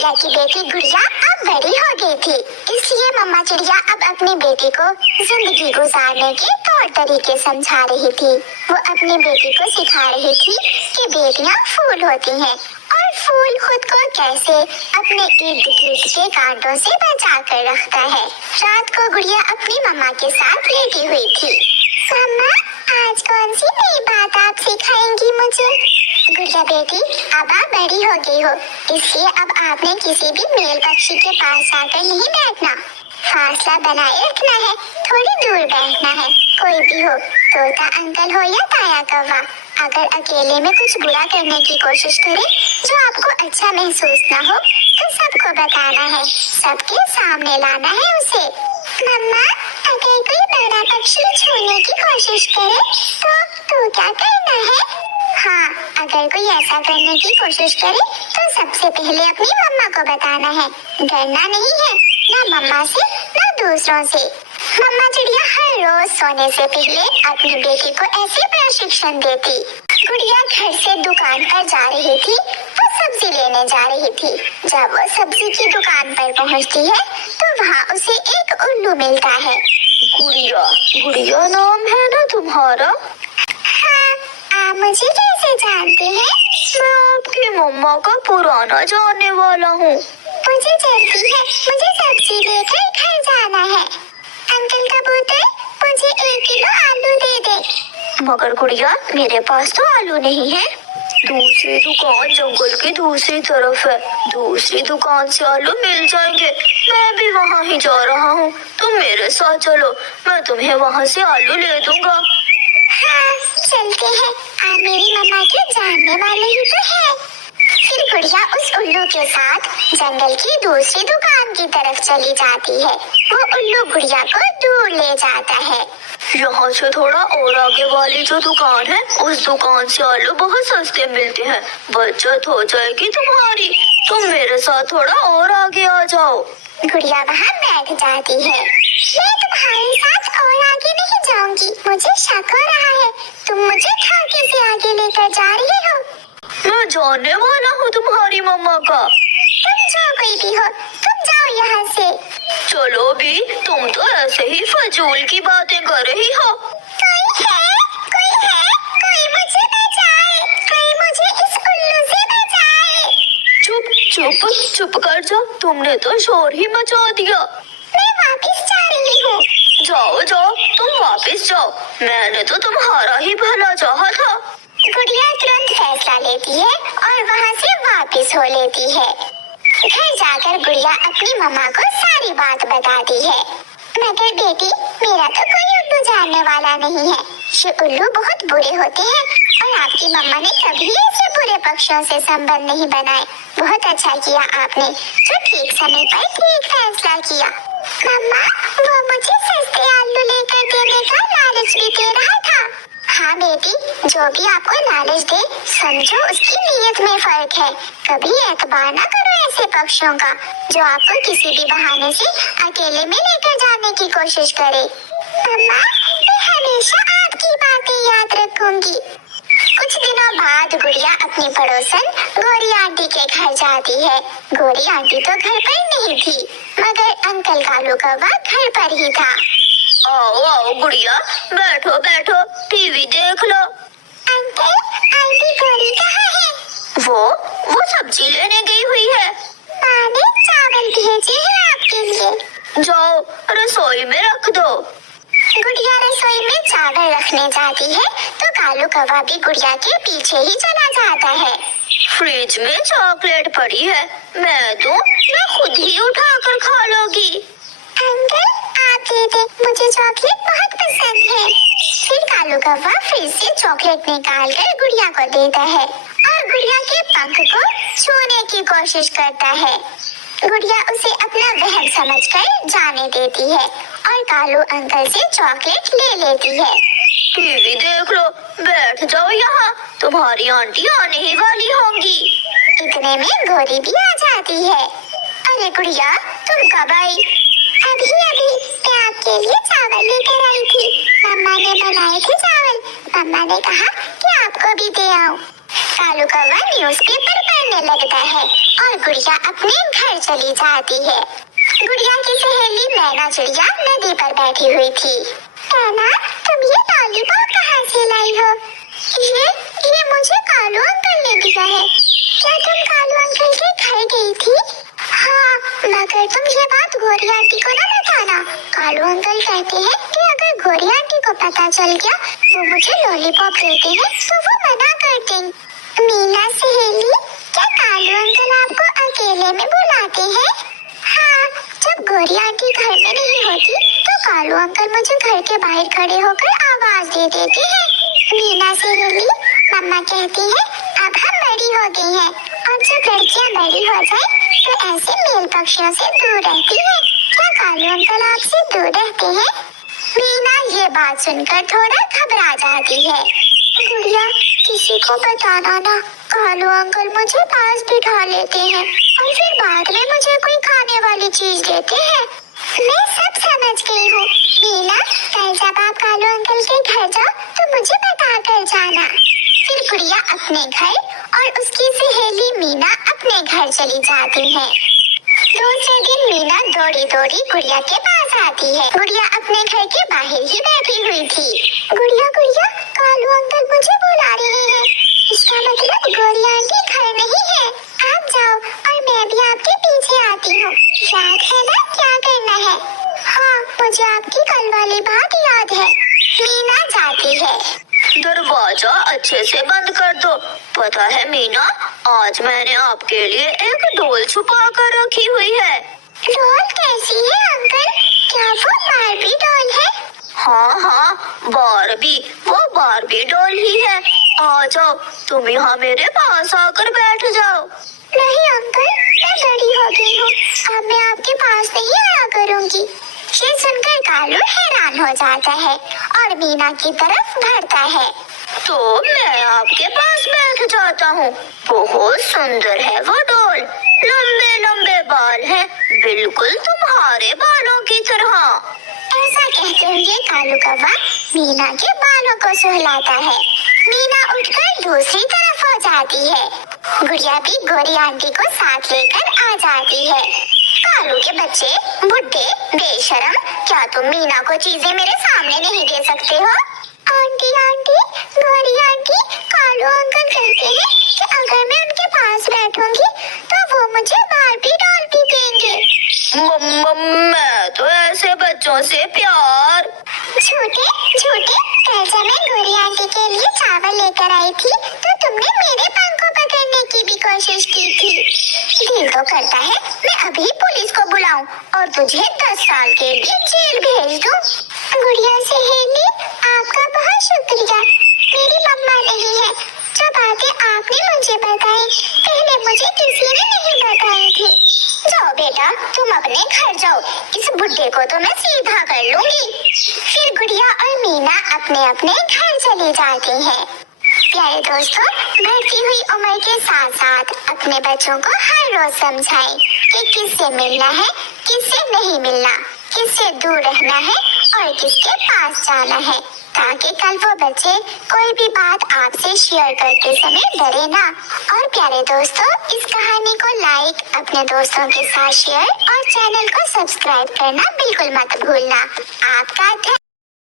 चिड़िया की बेटी गुड़िया अब बड़ी हो गई थी, इसलिए मम्मा चिड़िया अब अपनी बेटी को जिंदगी गुजारने के तौर तरीके समझा रही थी। वो अपनी बेटी को सिखा रही थी कि बेटियां फूल होती हैं और फूल खुद को कैसे अपने इर्द गिर्द के कांटों से बचा कर रखता है। रात को गुड़िया अपनी मम्मा के साथ लेटी हुई थी। मम्मा, आज कौन सी नई बात आप सिखाएंगी मुझे? गुड़िया बेटी, अब आप बड़ी हो गई हो, इसलिए अब आपने किसी भी मेल पक्षी के पास जाकर नहीं बैठना। फासला बनाए रखना है, थोड़ी दूर बैठना है। कोई भी हो, तोता अंकल हो या ताया कौवा, अगर अकेले में कुछ बुरा करने की कोशिश करे जो आपको अच्छा महसूस ना हो तो सबको बताना है, सबके सामने लाना है उसे। मम्मा, अगर कोई बड़ा पक्षी छूने की कोशिश करे तो क्या करना है? हाँ, अगर कोई ऐसा करने की कोशिश करे तो सबसे पहले अपनी मम्मा को बताना है। डरना नहीं है, ना मम्मा से ना दूसरों से। मम्मा चिड़िया हर रोज सोने से पहले अपनी बेटी को ऐसे प्रशिक्षण देती। गुड़िया घर से दुकान पर जा रही थी, वो सब्जी लेने जा रही थी। जब वो सब्जी की दुकान पर पहुंचती है तो वहाँ उसे एक उल्लू मिलता है। गुड़िया, गुड़िया नाम है ना तुम्हारा? हाँ, आप मुझे कैसे जानते हैं? मैं आपकी मम्मा का पुराना जानने वाला हूँ। मुझे जल्दी है, मुझे सब्जी लेकर घर जाना है। अंकल कबूतर, मुझे 1 किलो आलू दे दे। मगर गुड़िया, मेरे पास तो आलू नहीं है। दूसरी दुकान जंगल की दूसरी तरफ है, दूसरी दुकान से आलू मिल जाएंगे। मैं भी वहाँ ही जा रहा हूँ, तुम मेरे साथ चलो, मैं तुम्हें वहाँ से आलू ले दूंगा। हाँ, चलते हैं, आप मेरी मम्मा के जानने वाले ही तो हैं। फिर गुड़िया उस उल्लू के साथ जंगल की दूसरी दुकान की तरफ चली जाती है। वो उल्लू गुड़िया को दूर ले जाता है। यहाँ से थोड़ा और आगे वाली जो दुकान है, उस दुकान से आलू बहुत सस्ते मिलते हैं, बचत हो जाएगी तुम्हारी। तुम मेरे साथ थोड़ा और आगे आ जाओ। गुड़िया वहाँ बैठ जाती है। मैं तुम्हारे साथ और आगे नहीं जाऊंगी, मुझे शक हो रहा है, तुम मुझे धोखे से आगे लेकर जा रही हो। मैं जानने वाला हूँ तुम्हारी मम्मा का। तुम जो कोई भी हो, तुम जाओ यहाँ से। चलो भी, तुम तो ऐसे ही फजूल की बातें कर रही हो। कोई है, कोई मुझे बचाए, कोई मुझे इस उल्लू से बचाए। चुप चुप चुप कर जा, तुमने तो शोर ही मचा दिया। मैं वापस जा रही हूँ। जाओ जाओ, तुम वापस जाओ, मैंने तो तुम्हारा ही भला चाहा था। गुड़िया तुरंत फैसला लेती है और वहाँ से वापस हो लेती है। घर जाकर गुड़िया अपनी मम्मा को सारी बात बताती है। मगर बेटी, मेरा तो कोई उल्लू जानने वाला नहीं है, ये उल्लू बहुत बुरे होते हैं और आपकी मम्मा ने कभी ऐसे बुरे पक्षियों से संबंध नहीं बनाए। बहुत अच्छा किया आपने, जो ठीक समय पर ठीक फैसला किया। मम्मा, वो मुझे सस्ते आलू लेकर देने का लालच भी दे रहा था। हाँ बेटी, जो भी आपको लालच दे, समझो उसकी नीयत में फर्क है। कभी एतबार ना करो ऐसे पक्षियों का, जो आपको किसी भी बहाने से अकेले में लेकर जाने की कोशिश करे। मम्मा, मैं हमेशा आपकी बातें याद रखूंगी। कुछ दिनों बाद गुड़िया अपनी पड़ोसन गोरी आंटी के घर जाती है। गोरी आंटी तो घर पर नहीं थी, मगर अंकल कालू कौवा घर पर ही था। आओ आओ गुड़िया, बैठो बैठो, टीवी देख लो। अंकल, आंटी गोरी कहाँ है? वो सब्जी लेने गई हुई है। माँ ने चावल भेजे हैं आपके लिए। जाओ, रसोई में रख दो। गुड़िया रसोई में चावल रखने जाती है तो कालू कौवा भी गुड़िया के पीछे ही चला जाता है। फ्रिज में चॉकलेट पड़ी है, मैं खुद ही उठा कर खा लूंगी। अंकल, आप दे दे, मुझे चॉकलेट बहुत पसंद है। फिर कालू कौवा फ्रिज से चॉकलेट निकाल कर गुड़िया को देता है और गुड़िया के पंख को छूने की कोशिश करता है। गुड़िया उसे अपना वहम समझकर जाने देती है और कालू अंकल से चॉकलेट ले लेती है। टीवी देख लो, बैठ जाओ यहाँ, तुम्हारी आंटी आने ही वाली होंगी। इतने में गोरी भी आ जाती है। अरे गुड़िया, तुम कब आई? अभी मैं आपके लिए चावल लेकर आई थी, मम्मा ने बनाए थे चावल, मम्मा ने कहा कि आपको भी दे आऊं। कालू कौवा न्यूज़पेपर पढ़ करने लगता है और गुड़िया अपने घर चली जाती है। गुड़िया की सहेली मैना चिड़िया नदी पर बैठी हुई थी। मैना, तुम ये लॉलीपॉप कहाँ से लाई हो? ये मुझे कालू अंकल ने दिया है। क्या तुम कालू अंकल के घर गई थी? हाँ, मगर तुम ये बात गोरी आंटी को ना बताना। कालू अंकल कहते हैं कि अगर गोरी आंटी को पता चल गया वो मुझे लॉलीपॉप देते हैं तो वो मना कर देंगे। मीना सहेली, क्या कालू अंकल आपको अकेले में बुलाते हैं? हाँ, जब गोरी आंटी घर में नहीं होती तो कालू अंकल मुझे घर के बाहर खड़े होकर आवाज दे देते हैं। मीना सहेली, मम्मा कहती है अब हम बड़ी हो गई हैं और जब लड़कियां बड़ी हो जाए तो ऐसे मेल पक्षियों से दूर रहती है। क्या कालू अंकल आपसे दूर रहते हैं? मीना ये बात सुनकर थोड़ा घबरा जाती है। गुड़िया, किसी को बताना ना, कालू अंकल मुझे पास बिठा लेते हैं और फिर बाद में मुझे कोई खाने वाली चीज देते हैं। मैं सब समझ गई हूँ। मीना, कल जब आप कालू अंकल के घर जाओ तो मुझे बता कर जाना। फिर गुड़िया अपने घर और उसकी सहेली मीना अपने घर चली जाती है। दूसरे दिन मीना दौड़ी दौड़ी गुड़िया के पास आती है। गुड़िया अपने घर के बाहर ही बैठी हुई थी। गुड़िया, कालू अंकल मुझे बुला रहे हैं। इसका मतलब गोरी आंटी घर नहीं है। आप जाओ और मैं भी आपके पीछे आती हूँ। याद है ना क्या करना है? हाँ, मुझे आपकी कल वाली बात याद है। मीना जाती है। दरवाजा अच्छे से बंद कर दो। पता है मीना, आज मैंने आपके लिए एक डोल छुपा कर रखी हुई है। डॉल कैसी है अंकल? क्या वो बारबी डॉल है? हाँ, बारबी, वो बारबी डॉल ही है। आ जाओ, तुम यहाँ मेरे पास आकर बैठ जाओ। नहीं अंकल, मैं बड़ी हो गई हूँ, अब मैं आपके पास नहीं आया करूँगी। ये सुनकर कालू हैरान हो जाता है और मीना की तरफ बढ़ता है। तो मैं आपके पास बैठ जाता हूँ। बहुत सुंदर है वो डॉल, लंबे लंबे बाल हैं, बिल्कुल तुम्हारे बालों की तरह। ऐसा कहते हुए कालू कौवा मीना के बालों को सहलाता है। मीना उठकर दूसरी तरफ हो जाती है। गुड़िया भी गोरी आंटी को साथ लेकर आ जाती है। कालू के बच्चे, बुड्ढे, बेशरम, क्या तुम मीना को चीजें मेरे सामने नहीं दे सकते हो? आंटी, गोरी आंटी, कालू अंकल कहते हैं कि अगर मैं उनके पास बैठूंगी तो वो मुझे बारबी डॉल भी देंगे। मैं तो ऐसे बच्चों से प्यार। झूठे, कल जब मैं गोरी आंटी के लिए चावल लेकर आई थी तो तुमने मेरे पंख को पकड़ने की भी कोशिश की थी। दिल तो करता है मैं अभी पुलिस को बुलाऊं और तुझे 10 साल के लिए जेल भेज दूं। गुड़िया सहेली, आपका बहुत शुक्रिया। मेरी मम्मा नहीं है। जो बातें आपने मुझे बताई पहले मुझे किसी ने नहीं बताई थी। जाओ बेटा, तुम अपने घर जाओ, इस बुड्ढे को तो मैं सीधा कर लूंगी। फिर गुड़िया और मीना अपने अपने घर चली जाती हैं। प्यारे दोस्तों, बढ़ती हुई उम्र के साथ साथ अपने बच्चों को हर रोज समझाएं कि किससे मिलना है, किससे नहीं मिलना, किससे दूर रहना है और किसके पास जाना है, ताकि कल वो बच्चे कोई भी बात आपसे शेयर करते समय डरे ना। और प्यारे दोस्तों, इस कहानी को लाइक, अपने दोस्तों के साथ शेयर और चैनल को सब्सक्राइब करना बिल्कुल मत भूलना। आपका